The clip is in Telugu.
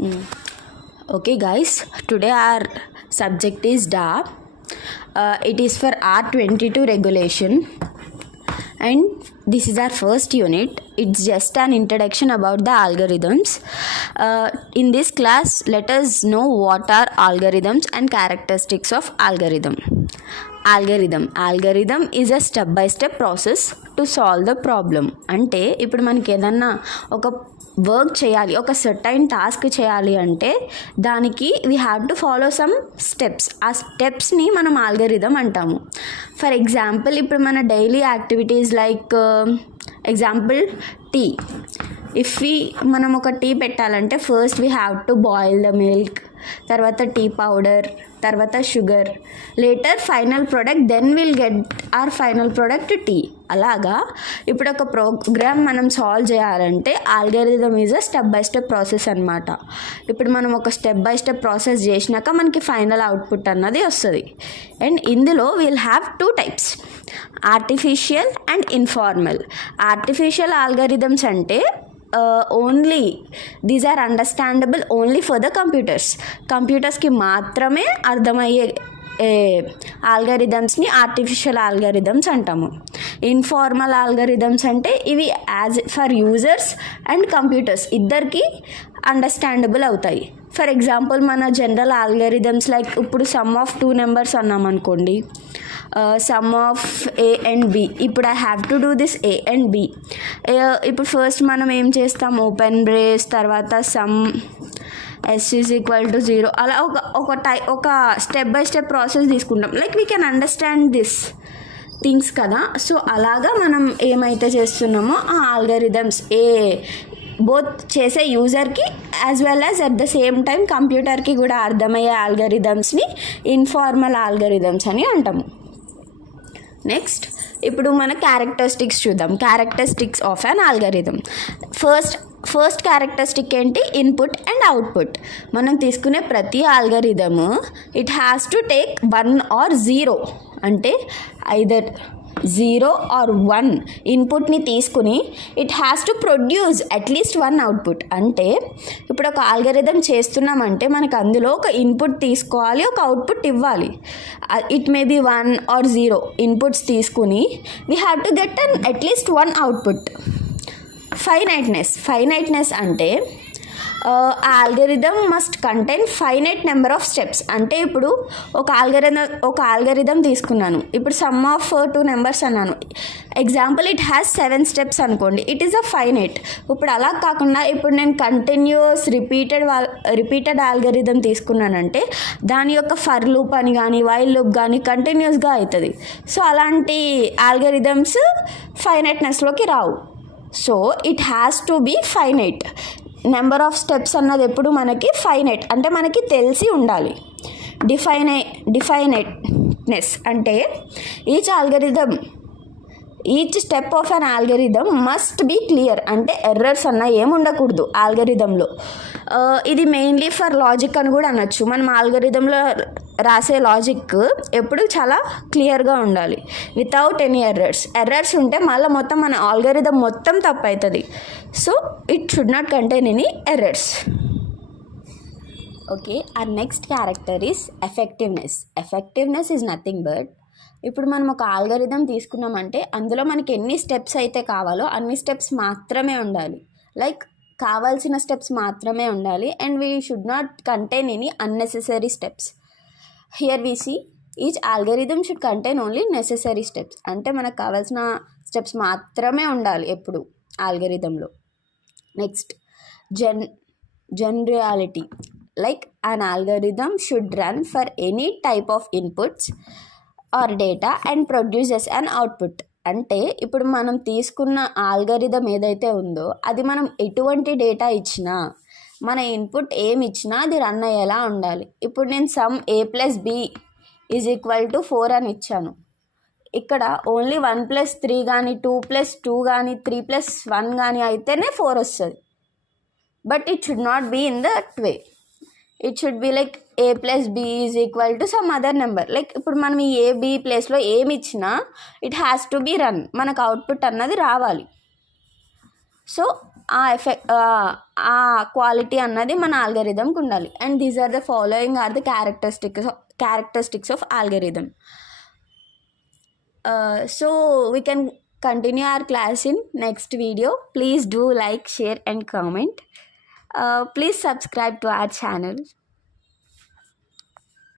Okay guys, today our subject is DA. It is for R22 regulation and this is our first unit. It's just an introduction about the algorithms. In this class, let us know what are algorithms and characteristics of algorithm. Algorithm is a step by step process to solve the problem. అంటే ఇప్పుడు మనకి ఏదన్నా ఒక వర్క్ చేయాలి, ఒక సర్టైన్ టాస్క్ చేయాలి అంటే దానికి we have to follow some steps. ఆ స్టెప్స్ని మనం ఆల్గరిథం అంటాము. ఫర్ ఎగ్జాంపుల్ ఇప్పుడు మన daily activities like example tea. మనం ఒక టీ పెట్టాలంటే first we have to boil the milk, తర్వాత టీ పౌడర్, తర్వాత sugar, later final product, then will get our final product tea. అలాగా ఇప్పుడు ఒక ప్రోగ్రామ్ మనం సాల్వ్ చేయాలంటే algorithm is a step by step process అనమాట. ఇప్పుడు మనం ఒక స్టెప్ బై స్టెప్ ప్రాసెస్ చేసినాక మనకి ఫైనల్ అవుట్పుట్ అన్నది వస్తుంది. అండ్ ఇందులో will have 2 types, artificial and informal. Artificial algorithms అంటే only these are understandable only for the కంప్యూటర్స్కి మాత్రమే అర్థమయ్యే ఆల్గరిథమ్స్ని ఆర్టిఫిషియల్ ఆల్గరిథమ్స్ అంటాము. ఇన్ఫార్మల్ ఆల్గరిథమ్స్ అంటే ఇవి as for users and computers ఇద్దరికి అండర్స్టాండబుల్ అవుతాయి. ఫర్ ఎగ్జాంపుల్ మన జనరల్ ఆల్గరిథమ్స్ లైక్ ఇప్పుడు సమ్ ఆఫ్ 2 numbers అన్నామనుకోండి, sum of A and B. ఇప్పుడు I have to do this A and B. ఇప్పుడు ఫస్ట్ మనం ఏం చేస్తాం, ఓపెన్ బ్రేస్, తర్వాత sum S is equal to 0, అలా ఒక స్టెప్ బై స్టెప్ ప్రాసెస్ తీసుకుంటాం. Like we can understand this things కదా. సో అలాగా మనం ఏమైతే చేస్తున్నామో ఆ ఆల్గరిథమ్స్ బోత్ చేసే యూజర్కి as well as at the same time కంప్యూటర్కి కూడా అర్థమయ్యే ఆల్గరిథమ్స్ని ఇన్ఫార్మల్ ఆల్గరిథమ్స్ అని అంటాము. నెక్స్ట్ ఇప్పుడు మన క్యారెక్టరిస్టిక్స్ చూద్దాం. Characteristics of an algorithm. First characteristic ఏంటి, ఇన్పుట్ అండ్ అవుట్పుట్. మనం తీసుకునే ప్రతి algorithm it has to take 1 or 0, అంటే ఐదర్ 0 or 1 ఇన్పుట్ని తీసుకుని it has to produce at least 1 output. అంటే ఇప్పుడు ఒక ఆల్గరిథం చేస్తున్నామంటే మనకు అందులో ఒక ఇన్పుట్ తీసుకోవాలి, ఒక అవుట్పుట్ ఇవ్వాలి. It may be 1 or 0 inputs తీసుకుని we have to get at least 1 output. Finiteness అంటే algorithm must contain finite number of steps. అంటే ఇప్పుడు ఒక ఆల్గరిథం తీసుకున్నాను, ఇప్పుడు సమ్ ఆఫ్ 2 numbers అన్నాను, ఎగ్జాంపుల్ ఇట్ హ్యాస్ 7 steps అనుకోండి, ఇట్ ఈస్ అ ఫైనైట్. ఇప్పుడు అలా కాకుండా ఇప్పుడు నేను కంటిన్యూస్ రిపీటెడ్ ఆల్గరిథం తీసుకున్నానంటే దాని యొక్క ఫర్ లూప్ అని కానీ వైల్ లూప్ కానీ కంటిన్యూస్గా అవుతుంది. సో అలాంటి ఆల్గరిథమ్స్ ఫైనైట్నెస్లోకి రావు. So it has to be finite. Number of steps అన్నది ఎప్పుడు మనకి ఫైనైట్, అంటే మనకి తెలిసి ఉండాలి. డిఫైనైట్నెస్ అంటే each step of an algorithm must be clear, అంటే ఎర్రర్స్ అన్న ఏమి ఉండకూడదు ఆల్గరిథంలో. ఇది మెయిన్లీ ఫర్ లాజిక్ అని కూడా అనొచ్చు. మనం ఆల్గరిథంలో రాసే లాజిక్ ఎప్పుడు చాలా క్లియర్గా ఉండాలి వితౌట్ ఎనీ ఎర్రర్స్ ఉంటే మళ్ళీ మొత్తం మన ఆల్గరిథం మొత్తం తప్పు అవుతుంది. So it should not contain any errors. Okay, our next character is effectiveness is nothing but, ఇప్పుడు మనం ఒక ఆల్గరిథం తీసుకున్నామంటే అందులో మనకి ఎన్ని స్టెప్స్ అయితే కావాలో అన్ని స్టెప్స్ మాత్రమే ఉండాలి. లైక్ కావాల్సిన స్టెప్స్ మాత్రమే ఉండాలి. And we should not contain any unnecessary steps. Here we see each algorithm should contain only necessary steps, అంటే మనకు కావాల్సిన స్టెప్స్ మాత్రమే ఉండాలి ఎప్పుడు ఆల్గరిథంలో. Next generality, like an algorithm should run for any type of inputs or data and produces an output. అంటే ఇప్పుడు మనం తీసుకున్న ఆల్గరిథం ఏదైతే ఉందో అది మనం ఎటువంటి డేటా ఇచ్చినా, మన ఇన్పుట్ ఏమి ఇచ్చినా అది రన్ అయ్యేలా ఉండాలి. ఇప్పుడు నేను some A+B is equal to 4 అని ఇచ్చాను. ఇక్కడ ఓన్లీ 1+3 కానీ 2+2 కానీ 3+1 కానీ అయితేనే 4 వస్తుంది. But it should not be in that way. It should be like A+B is equal to some other number. Like ఇప్పుడు మనం ఈ AB ప్లేస్లో ఏమి ఇచ్చినా it has to be run, మనకు అవుట్పుట్ అన్నది రావాలి. సో ఆ క్వాలిటీ అన్నది మన ఆల్గరిథంకి ఉండాలి. And these are the following are the characteristics of algorithm. So we can continue our class in next video. Please do like, share and comment. Please subscribe to our channel.